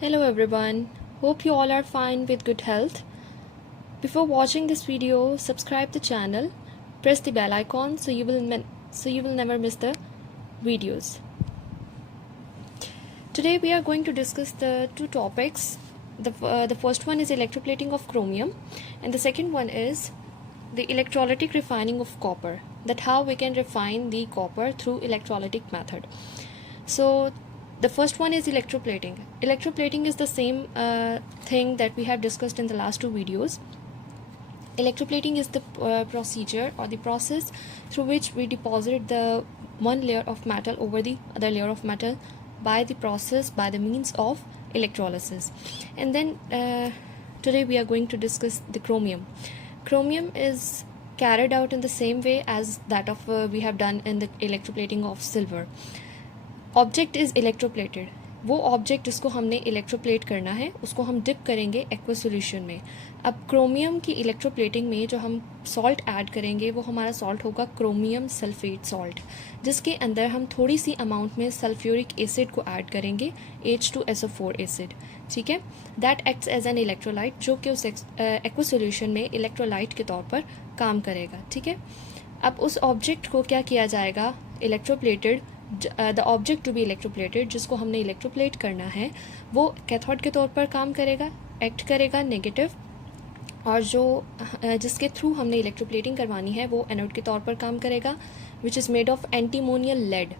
Hello everyone, hope you all are fine with good health. Before watching this video, subscribe the channel, press the bell icon so you will never miss the videos. Today we are going to discuss the two topics. The first one is electroplating of chromium and the second one is the electrolytic refining of copper, that how we can refine the copper through electrolytic method. So the first one is electroplating. Electroplating is the same thing that we have discussed in the last two videos. Electroplating is the procedure or the process through which we deposit the one layer of metal over the other layer of metal by the means of electrolysis. And then today we are going to discuss the chromium. Chromium is carried out in the same way as that of we have done in the electroplating of silver. Object is electroplated, वो object जिसको हमने electroplate करना है उसको हम dip करेंगे aqueous solution में. अब क्रोमियम की इलेक्ट्रोप्लेटिंग में जो हम सॉल्ट ऐड करेंगे वो हमारा सॉल्ट होगा क्रोमियम सल्फेट सॉल्ट, जिसके अंदर हम थोड़ी सी अमाउंट में सल्फ्यूरिक एसिड को ऐड करेंगे, H2SO4 एसिड. ठीक है, that acts as an electrolyte, जो कि उस एक्वस सॉल्यूशन में इलेक्ट्रोलाइट के तौर पर काम करेगा. ठीक है, अब उस ऑब्जेक्ट को क्या किया जाएगा, electroplated, the object to be electroplated, जिसको हमने इलेक्ट्रोप्लेट करना है वो कैथोड के तौर पर काम करेगा, एक्ट करेगा नेगेटिव, और जो जिसके थ्रू हमने इलेक्ट्रोप्लेटिंग करवानी है वो एनोड के तौर पर काम करेगा, which is made of antimonial lead.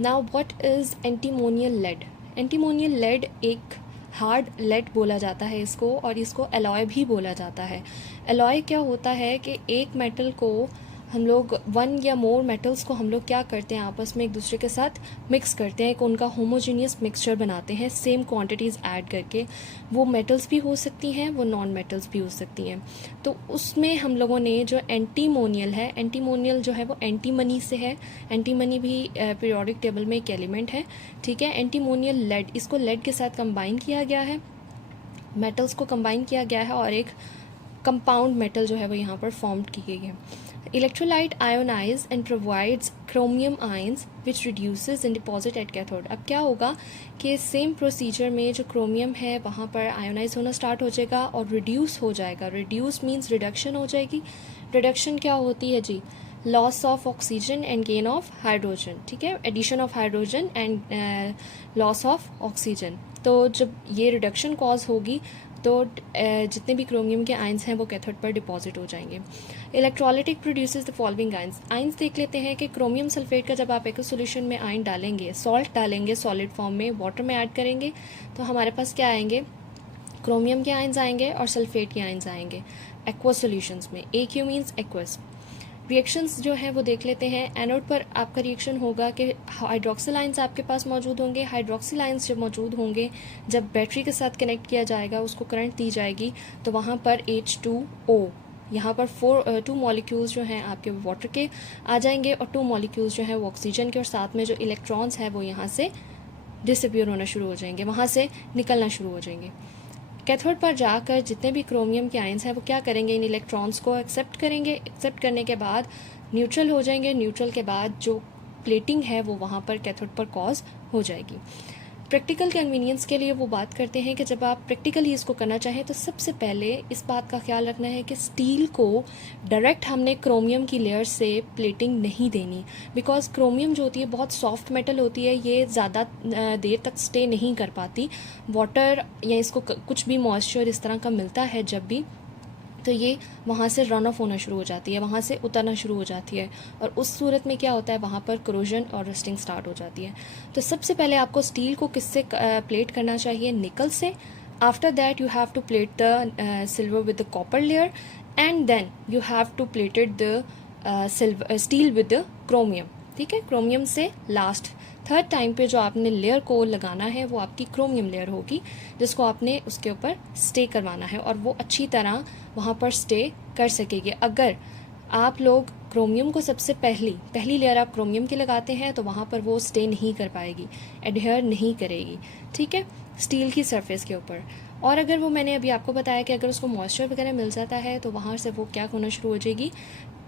Now what is antimonial lead? Antimonial lead एक हार्ड लेड बोला जाता है इसको, और इसको एलॉय भी बोला जाता है. एलॉय क्या होता है कि एक मेटल को हम लोग वन या मोर मेटल्स को हम लोग क्या करते हैं, आपस में एक दूसरे के साथ मिक्स करते हैं, उनका होमोजीनियस मिक्सचर बनाते हैं सेम क्वांटिटीज़ ऐड करके. वो मेटल्स भी हो सकती हैं, वो नॉन मेटल्स भी हो सकती हैं. तो उसमें हम लोगों ने जो एंटीमोनियल है, एंटीमोनियल जो है वो एंटीमनी से है. एंटीमनी भी पीरियोडिक टेबल में एक एलिमेंट है. ठीक है, एंटीमोनियल लेड, इसको लेड के साथ कंबाइन किया गया है, मेटल्स को कंबाइन किया गया है और एक कंपाउंड मेटल जो है वो यहाँ पर फॉर्म की गई है. Electrolyte ionize and provides chromium ions which reduces and deposit at cathode. अब क्या होगा कि सेम प्रोसीजर में जो क्रोमियम है वहाँ पर आयोनाइज होना स्टार्ट हो जाएगा और रिड्यूस हो जाएगा. रिड्यूस मीन्स रिडक्शन हो जाएगी. रिडक्शन क्या होती है जी? Loss of oxygen and gain of hydrogen. ठीक है, addition of hydrogen and loss of oxygen. तो जब ये रिडक्शन कॉज होगी तो जितने भी क्रोमियम के आयंस हैं वो कैथोड पर डिपॉजिट हो जाएंगे. Electrolytic produces the following ions. Ions देख लेते हैं कि क्रोमियम सल्फेट का जब आप एक सोल्यूशन में आयन डालेंगे, सॉल्ट डालेंगे सॉलिड फॉर्म में, वाटर में ऐड करेंगे, तो हमारे पास क्या आएंगे, क्रोमियम के आयंस आएंगे और सल्फेट के आयंस आएंगे एक्वस सोल्यूशंस में. AQ means aqueous. रिएक्शंस जो है वो देख लेते हैं. एनोड पर आपका रिएक्शन होगा कि हाइड्रोक्सिल आयंस आपके पास मौजूद होंगे. हाइड्रोक्सिल आयंस जब मौजूद होंगे, जब बैटरी के साथ कनेक्ट किया जाएगा, उसको करंट दी जाएगी, तो वहाँ पर H2O, यहाँ पर 2 मॉलिक्यूल्स जो हैं आपके वाटर के आ जाएंगे और 2 मॉलिक्यूल्स जो हैं वो ऑक्सीजन के, और साथ में जो इलेक्ट्रॉन्स हैं वो यहाँ से डिसअपियर होना शुरू हो जाएंगे, वहाँ से निकलना शुरू हो जाएंगे. कैथोड पर जाकर जितने भी क्रोमियम के आयंस हैं वो क्या करेंगे, इन इलेक्ट्रॉन्स को एक्सेप्ट करेंगे. एक्सेप्ट करने के बाद न्यूट्रल हो जाएंगे. न्यूट्रल के बाद जो प्लेटिंग है वो वहाँ पर कैथोड पर कॉज हो जाएगी. प्रैक्टिकल कन्वीनियंस के लिए वो बात करते हैं कि जब आप प्रैक्टिकली इसको करना चाहें तो सबसे पहले इस बात का ख्याल रखना है कि स्टील को डायरेक्ट हमने क्रोमियम की लेयर से प्लेटिंग नहीं देनी, बिकॉज क्रोमियम जो होती है बहुत सॉफ्ट मेटल होती है, ये ज़्यादा देर तक स्टे नहीं कर पाती. वाटर या इसको कुछ भी मॉइस्चर इस तरह का मिलता है जब भी, तो ये वहाँ से रन ऑफ होना शुरू हो जाती है, वहाँ से उतरना शुरू हो जाती है, और उस सूरत में क्या होता है, वहाँ पर करोजन और रस्टिंग स्टार्ट हो जाती है. तो सबसे पहले आपको स्टील को किससे प्लेट करना चाहिए, निकल से. After that you have to plate the silver with the copper layer, and then you have to plated the steel with the chromium. ठीक है, क्रोमियम से लास्ट थर्ड टाइम पे जो आपने लेयर को लगाना है वो आपकी क्रोमियम लेयर होगी, जिसको आपने उसके ऊपर स्टे करवाना है, और वो अच्छी तरह वहाँ पर स्टे कर सकेगी. अगर आप लोग क्रोमियम को सबसे पहली लेयर आप क्रोमियम की लगाते हैं तो वहाँ पर वो स्टे नहीं कर पाएगी, एडहेयर नहीं करेगी. ठीक है, स्टील की सरफेस के ऊपर. और अगर वो मैंने अभी आपको बताया कि अगर उसको मॉइस्चर वगैरह मिल जाता है तो वहाँ से वो क्या होना शुरू हो जाएगी,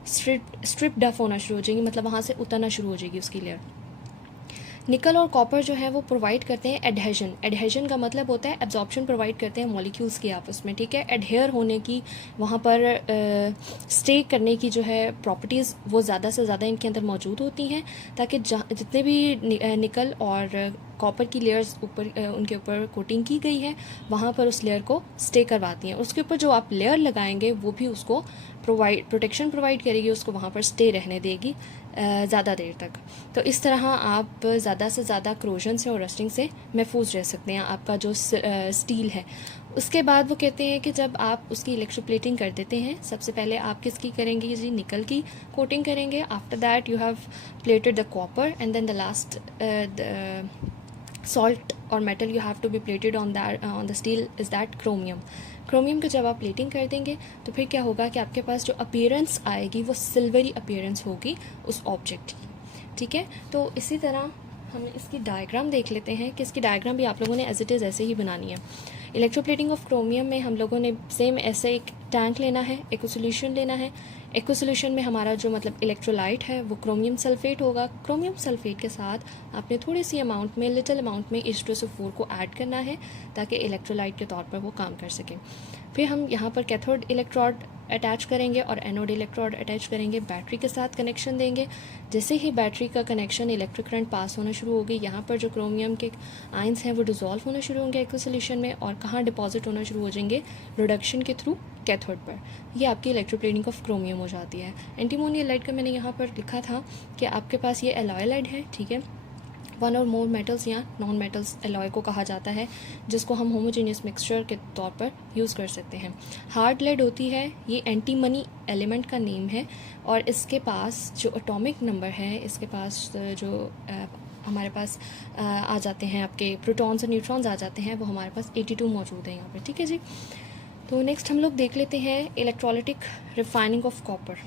स्ट्रिप डफ होना शुरू हो जाएगी, मतलब वहाँ से उतरना शुरू हो जाएगी उसकी लेयर. निकल और कॉपर जो है वो प्रोवाइड करते हैं एडहेजन। एडहेजन का मतलब होता है एब्जॉर्प्शन प्रोवाइड करते हैं मॉलिक्यूल्स की आपस में, ठीक है। एडहेयर होने की, वहाँ पर स्टे करने की जो है प्रॉपर्टीज़ वो ज़्यादा से ज़्यादा इनके अंदर मौजूद होती हैं, ताकि जितने भी निकल और कॉपर की लेयर्स ऊपर उनके ऊपर कोटिंग की गई है वहाँ पर उस लेयर को स्टे करवाती हैं। उसके ऊपर जो आप लेयर लगाएंगे वो भी उसको प्रोटेक्शन प्रोवाइड करेगी, उसको वहाँ पर स्टे रहने देगी ज़्यादा देर तक। तो इस तरह आप ज़्यादा से ज़्यादा क्रोजन से और रस्टिंग से महफूज रह सकते हैं आपका जो स्टील है। उसके बाद वो कहते हैं कि जब आप उसकी इलेक्ट्रोप्लेटिंग कर देते हैं, सबसे पहले आप किसकी करेंगे जी, निकल की कोटिंग करेंगे। After that you have plated the copper and then the last salt or metal you have to be plated on that on the steel is that chromium। Chromium को जब आप प्लेटिंग कर देंगे तो फिर क्या होगा कि आपके पास जो अपीयरेंस आएगी वो सिल्वरी अपीयरेंस होगी उस ऑब्जेक्ट की, ठीक है। तो इसी तरह हम इसकी डायग्राम देख लेते हैं कि इसकी डायग्राम भी आप लोगों ने एज इट इज़ ऐसे ही बनानी है। इलेक्ट्रोप्लेटिंग ऑफ क्रोमियम में हम लोगों ने सेम ऐसे एक टैंक लेना है, एक सोल्यूशन लेना है। एक्वा सोल्यूशन में हमारा जो मतलब इलेक्ट्रोलाइट है वो क्रोमियम सल्फेट होगा। क्रोमियम सल्फेट के साथ आपने थोड़ी सी अमाउंट में, लिटिल अमाउंट में H2SO4 को ऐड करना है ताकि इलेक्ट्रोलाइट के तौर पर वो काम कर सके। फिर हम यहाँ पर कैथोड इलेक्ट्रोड अटैच करेंगे और एनोड इलेक्ट्रोड अटैच करेंगे, बैटरी के साथ कनेक्शन देंगे। जैसे ही बैटरी का कनेक्शन इलेक्ट्रिक करंट पास होना शुरू होगी, यहाँ पर जो क्रोमियम के आयंस हैं वो डिज़ोल्व होना शुरू होंगे एक्वा सोल्यूशन में और कहाँ डिपॉजिट होना शुरू हो जाएंगे, रिडक्शन के थ्रू कैथोड पर। ये आपकी इलेक्ट्रोप्लेटिंग ऑफ क्रोमियम हो जाती है। एंटीमोनी लाइट का मैंने यहाँ पर लिखा था कि आपके पास ये एलॉय लाइट है, ठीक है। वन और मोर मेटल्स या नॉन मेटल्स एलॉय को कहा जाता है, जिसको हम होमोजेनियस मिक्सचर के तौर पर यूज़ कर सकते हैं। हार्ड लेड होती है, ये एंटीमनी एलिमेंट का नेम है और इसके पास जो एटॉमिक नंबर है, इसके पास जो हमारे पास आ जाते हैं आपके प्रोटॉन्स और न्यूट्रॉन्स आ जाते हैं, वो हमारे पास 82 मौजूद है यहाँ पर, ठीक है जी। तो नेक्स्ट हम लोग देख लेते हैं इलेक्ट्रोलाइटिक रिफाइनिंग ऑफ कॉपर।